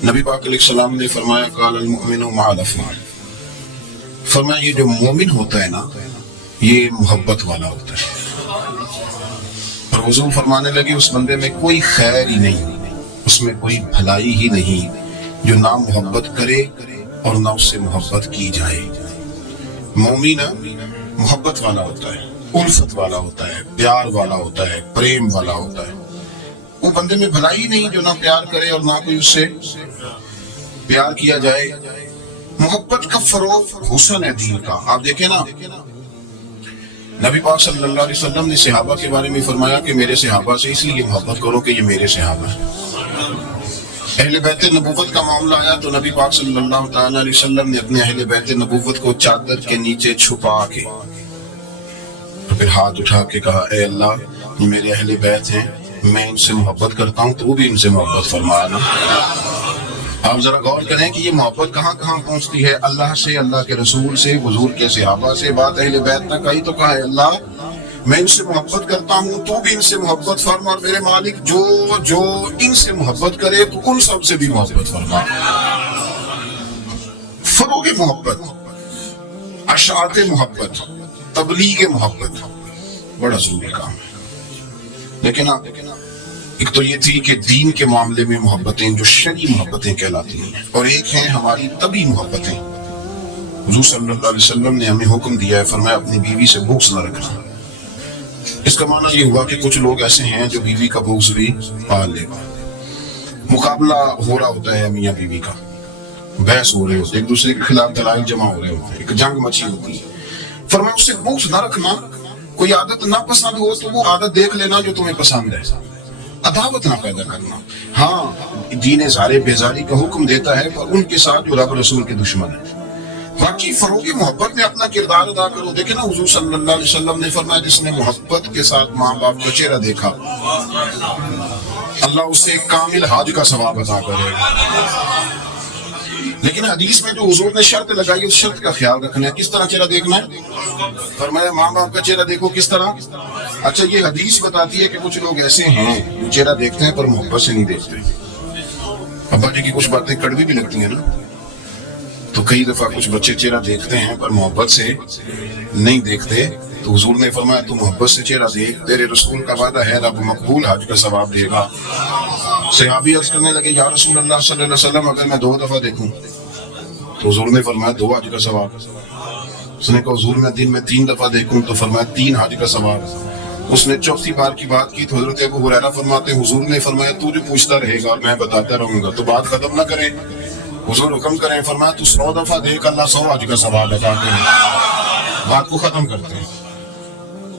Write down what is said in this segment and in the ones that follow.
نبی پاک علیہ السلام نے فرمایا قال المؤمن مع الافعال، فرمایا یہ جو مومن ہوتا ہے نا یہ محبت والا ہوتا ہے۔ اور حضور فرمانے لگے اس بندے میں کوئی خیر ہی نہیں، اس میں کوئی بھلائی ہی نہیں جو نہ محبت کرے اور نہ اس سے محبت کی جائے۔ مومن محبت والا ہوتا ہے، الفت والا ہوتا ہے، پیار والا ہوتا ہے، پریم والا ہوتا ہے۔ وہ بندے میں بھلائی نہیں جو نہ پیار کرے اور نہ کوئی اس سے پیار کیا جائے۔ محبت کا فروغ حسن ہے دین کا۔ آپ دیکھیں نا، نبی پاک صلی اللہ علیہ وسلم نے صحابہ کے بارے میں فرمایا کہ میرے صحابہ سے اس لیے محبت کرو کہ یہ میرے صحابہ ہیں۔ اہل بیت نبوت کا معاملہ آیا تو نبی پاک صلی اللہ تعالیٰ علیہ وسلم نے اپنے اہل بیت نبوت کو چادر کے نیچے چھپا کے پھر ہاتھ اٹھا کے کہا اے اللہ یہ میرے اہل بیت ہیں، میں ان سے محبت کرتا ہوں تو بھی ان سے محبت فرمانا۔ آپ ذرا غور کریں کہ یہ محبت کہاں کہاں پہنچتی ہے، اللہ سے، اللہ کے رسول سے، حضور کے صحابہ سے، بات اہل بیت تک آئی تو کہا ہے اللہ میں ان سے محبت کرتا ہوں تو بھی ان سے محبت فرما، اور میرے مالک جو جو ان سے محبت کرے تو ان سب سے بھی محبت فرما۔ فروغ محبت، اشاعت محبت، تبلیغ محبت بڑا ضروری کام ہے۔ لیکن ایک تو یہ تھی کہ دین کے معاملے میں محبتیں جو شرعی محبتیں کہلاتی ہیں، اور ایک ہیں ہماری طبعی محبتیں۔ حضور صلی اللہ علیہ وسلم نے ہمیں حکم دیا ہے، فرمایا اپنی بیوی سے بغض نہ رکھنا۔ اس کا معنی یہ ہوا کہ کچھ لوگ ایسے ہیں جو بیوی کا بغض بھی پال لے گا۔ مقابلہ ہو رہا ہوتا ہے میاں بیوی کا، بحث ہو رہے ہوتے ہیں، ایک دوسرے کے خلاف دلائل جمع ہو رہے ہوتے ہیں، ایک جنگ مچی ہوتی ہے۔ فرمایا اس سے بغض نہ رکھنا، کوئی عادت نہ پسند ہو تو وہ عادت دیکھ لینا جو تمہیں پسند ہے، عداوت نہ پیدا کرنا۔ ہاں دین اظہار بیزاری کا حکم دیتا ہے پر ان کے ساتھ جو رب رسول کے دشمن ہے۔ باقی فروغ محبت میں اپنا کردار ادا کرو۔ دیکھیں نا حضور صلی اللہ علیہ وسلم نے فرمایا جس نے محبت کے ساتھ ماں باپ کا چہرہ دیکھا اللہ اسے کامل حج کا ثواب عطا کرے گا۔ لیکن حدیث میں جو حضور نے شرط لگائی اس شرط کا خیال رکھنا ہے، کس طرح چہرہ دیکھنا ہے؟ فرمایا ماں باپ کا چہرہ دیکھو کس طرح۔ اچھا یہ حدیث بتاتی ہے کہ کچھ لوگ ایسے ہیں جو چہرہ دیکھتے ہیں پر محبت سے نہیں دیکھتے۔ ابا جی کی کچھ باتیں کڑوی بھی لگتی ہیں نا، تو کئی دفعہ کچھ بچے چہرہ دیکھتے ہیں پر محبت سے نہیں دیکھتے، تو حضور نے فرمایا تو محبت سے چہرہ دیکھ، تیرے رسول کا وعدہ ہے رب مقبول حج کا ثواب دے گا۔ صحابی عرض کرنے لگے یا رسول اللہ صلی اللہ علیہ وسلم اگر میں 2 دفعہ دیکھوں تو حضور نے فرمایا 2 حج کا ثواب۔ اس نے کہا حضور میں دن میں 3 دفعہ دیکھوں تو فرمایا 3 حج کا ثواب۔ اس نے 4تھی بار کی بات کی تو حضرت ابو ہریرہ فرماتے ہیں حضور نے فرمایا تو جو پوچھتا رہے گا اور میں بتاتا رہوں گا تو بات ختم نہ کریں۔ حضور حکم کریں، فرمایا تو 100 دفعہ دیکھ اللہ 100 حج کا ثواب عطا کرے۔ بات کو ختم کرتے ہیں،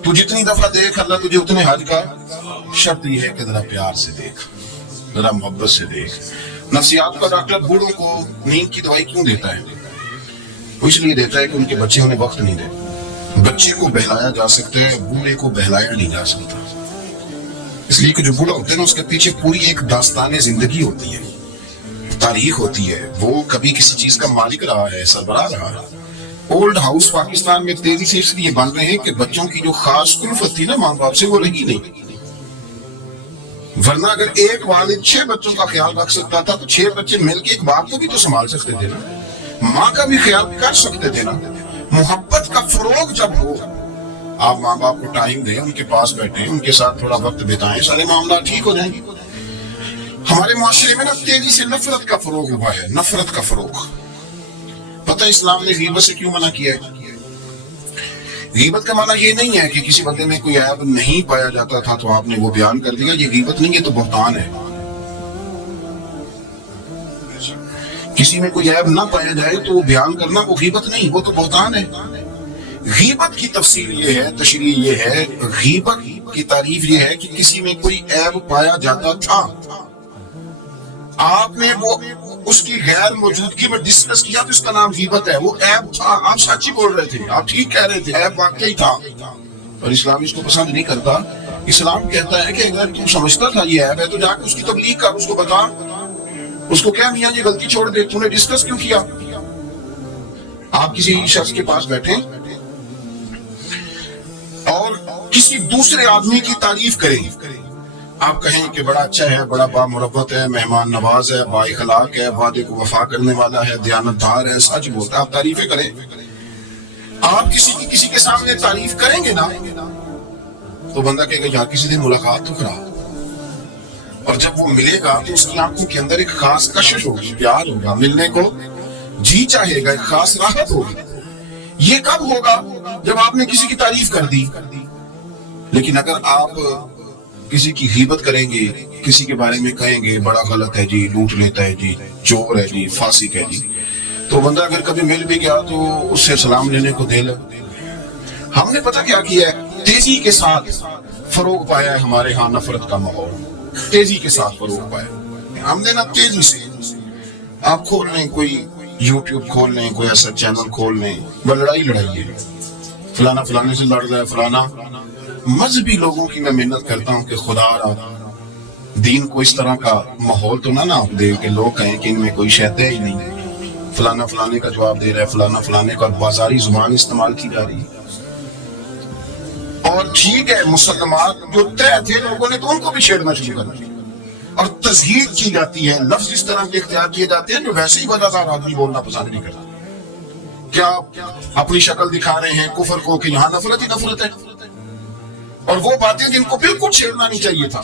تو جتنی دفعہ دیکھ اللہ تجھے اتنے حج کا۔ شرط یہ ہے کہ ذرا پیار سے دیکھ، ذرا محبت سے دیکھ۔ نفسیات کا ڈاکٹر بوڑھوں کو نیند کی دوائی کیوں دیتا ہے؟ وہ اس لیے دیتا ہے کہ ان کے بچے انہیں وقت نہیں دیتے۔ بچے کو بہلایا جا سکتا ہے، بوڑھے کو بہلایا نہیں جا سکتا، اس لیے کہ جو بوڑھا ہوتا ہے نا اس کے پیچھے پوری ایک داستان زندگی ہوتی ہے، تاریخ ہوتی ہے، وہ کبھی کسی چیز کا مالک رہا ہے، سربراہ رہا ہے۔ اولڈ ہاؤس پاکستان میں تیزی سے اس لیے بن رہے ہیں کہ بچوں کی جو خاص الفت تھی نا ماں باپ سے وہ رہی نہیں، ورنہ اگر ایک والد 6 بچوں کا خیال رکھ سکتا تھا تو 6 بچے مل کے ایک باپ کو بھی تو سنبھال سکتے تھے نا، ماں کا بھی خیال کر سکتے تھے نا۔ محبت کا فروغ جب ہو، آپ ماں باپ کو ٹائم دیں، ان کے پاس بیٹھیں، ان کے ساتھ تھوڑا وقت بتائیں، سارے معاملات ٹھیک ہو جائیں گے۔ ہمارے معاشرے میں نا تیزی سے نفرت کا فروغ ہوا ہے، نفرت کا فروغ۔ پتہ اسلام نے غیبت سے کیوں منع کیا ہے؟ غیبت کا معنی یہ نہیں ہے کہ کسی بندے میں کوئی عیب نہیں پایا جاتا تھا تو آپ نے وہ بیان کر دیا، یہ غیبت نہیں ہے تو بہتان ہے۔ کسی میں کوئی عیب نہ پایا جائے تو وہ بیان کرنا وہ غیبت نہیں، وہ تو بہتان ہے۔ غیبت کی تفصیل یہ ہے، تشریح یہ ہے، غیبت کی تعریف یہ ہے کہ کسی میں کوئی عیب پایا جاتا تھا، آپ نے وہ اس کی غیر موجودگی میں ڈسکس کیا تو اس کا نام غیبت ہے۔ وہ عیب تھا، آپ سچ ہی بول رہے تھے، آپ ٹھیک کہہ رہے تھے، عیب واقعی تھا، اور اسلام اس کو پسند نہیں کرتا۔ اسلام کہتا ہے کہ اگر تم سمجھتا تھا یہ عیب ہے تو جا کے اس کی تبلیغ کر، اس کو بتا، اس کو کیا میاں یہ غلطی چھوڑ دے، تم نے ڈسکس کیوں کیا؟ آپ کسی شخص کے پاس بیٹھیں اور کسی دوسرے آدمی کی تعریف کریں آپ کہیں کہ بڑا اچھا ہے، بڑا بامروت ہے، مہمان نواز ہے، با اخلاق ہے، وعدے کو وفا کرنے والا ہے، دیانتدار ہے، سچ بولتا ہے، آپ تعریفیں کریں۔ آپ کسی کے سامنے تعریف کریں گے نا تو بندہ کہے گا یار کسی دن ملاقات تو کرا، اور جب وہ ملے گا تو اس کی آنکھوں کے اندر ایک خاص کشش ہوگی، پیار ہوگا، ملنے کو جی چاہے گا، ایک خاص راحت ہوگی۔ یہ کب ہوگا؟ جب آپ نے کسی کی تعریف کر دی۔ لیکن اگر آپ کسی کی غیبت کریں گے، کسی کے بارے میں کہیں گے بڑا غلط ہے جی، لوٹ لیتا ہے جی، چور ہے جی، فاسق ہے جی، تو بندہ اگر کبھی مل بھی گیا تو اس سے سلام لینے کو دل ہے۔ ہم نے پتہ کیا کیا ہے؟ تیزی کے ساتھ فروغ پایا ہے ہمارے ہاں نفرت کا ماحول، تیزی کے ساتھ فروغ پایا ہم نے نا، تیزی سے آپ کھول لیں، کوئی یوٹیوب کھول لیں، کوئی ایسا چینل کھول لیں، وہ لڑائی ہے، فلانا فلانے سے لڑ رہا ہے، فلانا۔ مذہبی لوگوں کی میں محنت کرتا ہوں کہ خدا را دین کو اس طرح کا ماحول تو نہ دے کہ لوگ کہیں کہ ان میں کوئی شہد ہے ہی نہیں، فلانا فلانے کا جواب دے رہا ہے، فلانا فلانے کا بازاری زبان استعمال کی جا رہی ہے۔ اور ٹھیک ہے، مسلمات جو طے تھے لوگوں نے تو ان کو بھی چھیڑنا شروع کر دیا، اور تزہیر کی جاتی ہے، لفظ اس طرح کے اختیار کیے جاتے ہیں جو ویسے ہی وفادار آدمی بولنا پسند نہیں کرتا۔ کیا اپنی شکل دکھا رہے ہیں کفر کو کہ یہاں نفرت ہی نفرت ہے، اور وہ باتیں جن کو بالکل چھیڑنا نہیں چاہیے تھا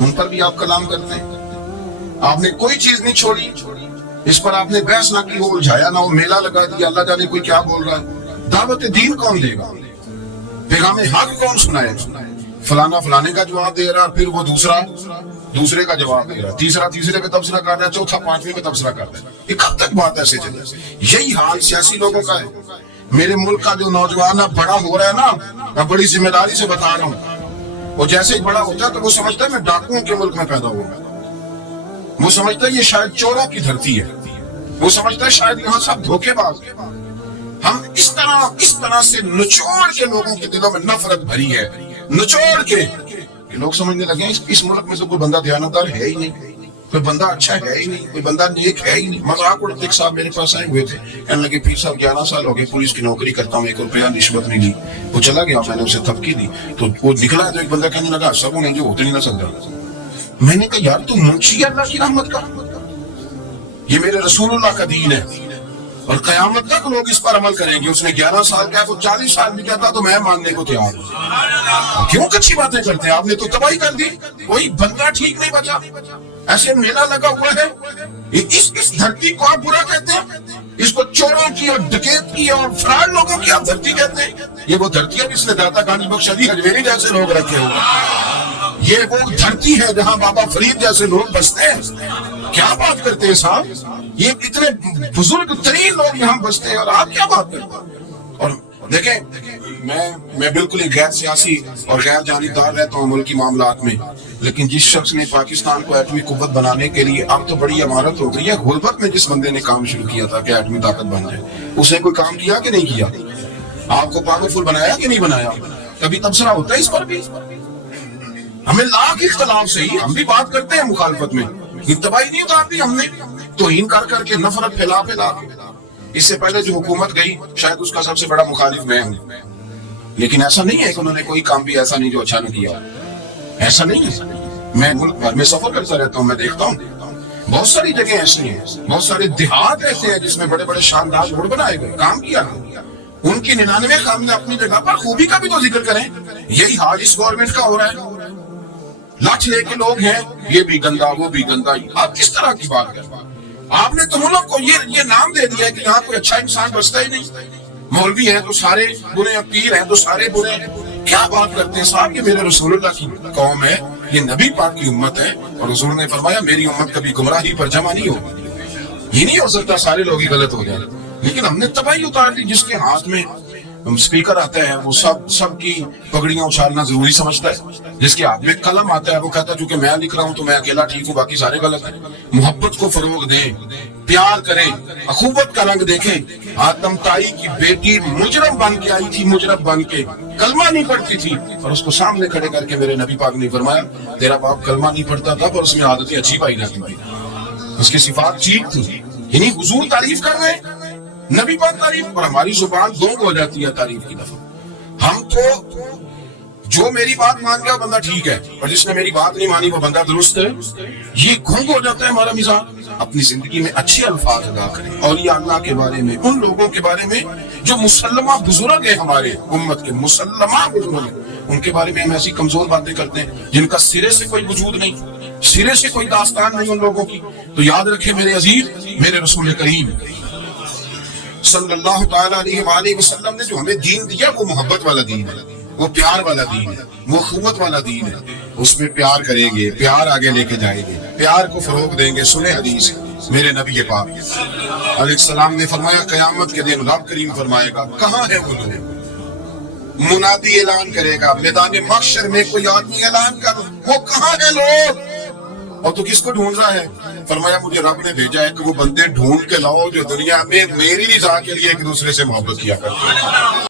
ان پر بھی آپ کلام کرتے ہیں۔ آپ نے کوئی چیز نہیں چھوڑی، اس پر آپ نے بحث نہ کی، وہ الجھایا نہ، وہ میلہ لگا دیا، اللہ جانے کوئی کیا بول رہا ہے۔ دعوت دین کون دے گا؟ پیغام حق کون سنائے؟ فلانا فلانے کا جواب دے رہا، پھر وہ دوسرے کا جواب دے رہا، تیسرے پہ تبصرہ کر رہا ہے، چوتھا پانچویں پہ تبصرہ کر رہا ہے۔ یہ کب تک بات ایسے چلے؟ یہی حال سیاسی لوگوں کا ہے۔ میرے ملک کا جو نوجوان اب بڑا ہو رہا ہے نا، میں بڑی ذمہ داری سے بتا رہا ہوں، وہ جیسے ہی بڑا ہوتا ہے تو وہ سمجھتا ہے میں ڈاکوؤں کے ملک میں پیدا ہوا، وہ سمجھتا ہے یہ شاید چوروں کی دھرتی ہے، وہ سمجھتا ہے شاید یہاں سب دھوکے باز ہیں۔ ہم اس طرح سے نچوڑ کے لوگوں کے دلوں میں نفرت بھری ہے، نچوڑ کے کہ لوگ سمجھنے لگے ہیں اس ملک میں تو کوئی بندہ دیانتدار ہے ہی نہیں، کوئی بندہ اچھا ہے ہی نہیں، کوئی بندہ نیک ہے ہی نہیں۔ مذاق اڑاتے ایک صاحب میرے پاس آئے ہوئے تھے، کہنے لگے پیر صاحب 11 سال ہو گئے پولیس کی نوکری کرتا ہوں، 1 روپیہ رشوت نہیں لی۔ وہ چلا گیا، میں نے اسے تھپکی دی تو وہ نکلا ہے، تو ایک بندہ کہنے لگا سب انہیں جو ہوتے نہیں نہ سکتا۔ میں نے کہا یار تو منشی اللہ کی رحمت کا، یہ میرے رسول اللہ کا دین ہے اور قیامت تک لوگ اس پر عمل کریں گے۔ اس نے 11 سال کہا، وہ 40 سال بھی کہتا تو میں ماننے کو تیار ہوں۔ کیوں کچھی باتیں کرتے ہیں؟ آپ نے تو تباہی کر دی، کوئی بندہ ٹھیک نہیں بچا، ایسے میلہ لگا ہوا ہے۔ اس دھرتی کو آپ برا کہتے ہیں، اس کو چوروں کی اور ڈکیت کی اور فراڈ لوگوں کی آپ دھرتی کہتے ہیں۔ یہ وہ دھرتی ہے جس نے داتا گاندھی بخش علی حجویری جیسے لوگ رکھے ہوئے، یہ وہ دھرتی ہے جہاں بابا فرید جیسے لوگ بستے ہیں۔ کیا بات کرتے ہیں صاحب، یہ اتنے بزرگ ترین لوگ یہاں بستے ہیں اور آپ کیا بات کرتے ہیں؟ اور دیکھیں میں بالکل ہی غیر سیاسی اور غیر جانبدار رہتا ہوں ملکی معاملات میں، لیکن جس شخص نے پاکستان کو ایٹمی قوت بنانے کے لیے، اب تو بڑی عمارت ہو گئی ہے، غربت میں جس بندے نے کام شروع کیا تھا کہ ایٹمی طاقت بن جائے، اس نے کوئی کام کیا کہ نہیں کیا؟ آپ کو پاورفل بنایا کہ نہیں بنایا؟ کبھی تبصرہ ہوتا ہے اس پر بھی؟ ہمیں لاکھ اختلاف سے ہی ہم بھی بات کرتے ہیں مخالفت میں، اتباعی نہیں اتارتی ہم نے، توہین کر کے نفرت پھیلا کے۔ اس سے پہلے جو حکومت گئی شاید اس کا سب سے بڑا مخالف میں ہوں، لیکن ایسا نہیں ہے کہ انہوں نے کوئی کام بھی ایسا نہیں جو اچھا نہ کیا، ایسا نہیں ہے۔ میں ملک بھر میں سفر کرتا رہتا ہوں، میں دیکھتا ہوں بہت ساری جگہیں ایسی ہیں، بہت سارے دیہات ایسے ہیں جس میں بڑے بڑے شاندار روڈ بنائے گئے، کام کیا گیا۔ ان کی 99 کام اپنی جگہ پر، خوبی کا بھی تو ذکر کریں۔ یہی حال اس گورنمنٹ کا ہو رہا ہے، لاٹھ لے کے لوگ ہیں، یہ بھی گندا وہ بھی گندا۔ آپ کس طرح کی بات کریں؟ آپ نے تو ملک کو یہ نام دے دیا کہ یہاں کوئی اچھا انسان بستا ہی نہیں، مولوی ہیں تو سارے برے ہیں، پیر ہیں تو سارے برے ہیں۔ کیا بات کرتے ہیں صاحب، یہ میرے رسول اللہ کی قوم ہے، یہ نبی پاک کی امت ہے، اور حضور نے فرمایا میری امت کبھی گمراہی پر جمع نہیں ہوگی۔ یہ نہیں ہو سکتا سارے لوگ ہی غلط ہو جائیں، لیکن ہم نے تباہی اتار دی۔ جس کے ہاتھ میں اسپیکر آتا ہے وہ سب کی پگڑیاں اچھالنا ضروری سمجھتا ہے، جس کے ہاتھ میں قلم آتا ہے وہ کہتا ہے چونکہ میں لکھ رہا ہوں تو میں اکیلا ٹھیک ہوں، باقی سارے غلط ہیں۔ محبت کو فروغ دیں، پیار کریں، اخوت کا رنگ دیکھیں۔ آدم تائی کی بیٹی مجرم بن کے آئی تھی، مجرم بن کے کلمہ نہیں پڑھتی تھی، اور اس کو سامنے کھڑے کر کے میرے نبی پاک نے فرمایا تیرا باپ کلمہ نہیں پڑھتا تھا پر اس میں عادتیں اچھی پائی جاتی تھی، اس کی صفات ٹھیک تھی۔ یعنی حضور تعریف کر رہے ہیں، نبی پاک تعریف، اور ہماری زبان گونگ ہو جاتی ہے تعریف کی دفعہ۔ ہم کو جو میری بات مان گیا بندہ ٹھیک ہے، اور جس نے میری بات نہیں مانی وہ بندہ درست ہے۔ یہ گھنگ ہو جاتا ہے ہمارا مزاج۔ اپنی زندگی میں اچھے الفاظ ادا کریں اولیاء اللہ کے بارے میں، ان لوگوں کے بارے میں جو مسلمہ بزرگ ہیں ہمارے امت کے، مسلمہ بزرگ ہیں، ان کے بارے میں ہم ایسی کمزور باتیں کرتے ہیں جن کا سرے سے کوئی وجود نہیں، سرے سے کوئی داستان نہیں ان لوگوں کی۔ تو یاد رکھیں میرے عزیز، میرے رسول کریم صلی اللہ تعالیٰ علیہ وآلہ وسلم نے جو ہمیں دین دیا وہ محبت والا دین ہے، وہ پیار والا دین ہے، وہ اخوت والا دین ہے۔ اس میں پیار کریں گے، پیار آگے لے کے جائیں گے، پیار کو فروغ دیں گے۔ سنیں حدیث میرے نبی پاک علیہ السلام نے فرمایا قیامت کے دن رب کریم فرمائے گا کہاں ہے وہ لوگ؟ منادی اعلان کرے گا میدان محشر میں، کوئی آدمی اعلان کر وہ کہاں ہے لوگ؟ اور تو کس کو ڈھونڈ رہا ہے؟ فرمایا مجھے رب نے بھیجا ہے کہ وہ بندے ڈھونڈ کے لاؤ جو دنیا میں میری رضا کے لیے ایک دوسرے سے محبت کیا کرتے ہیں۔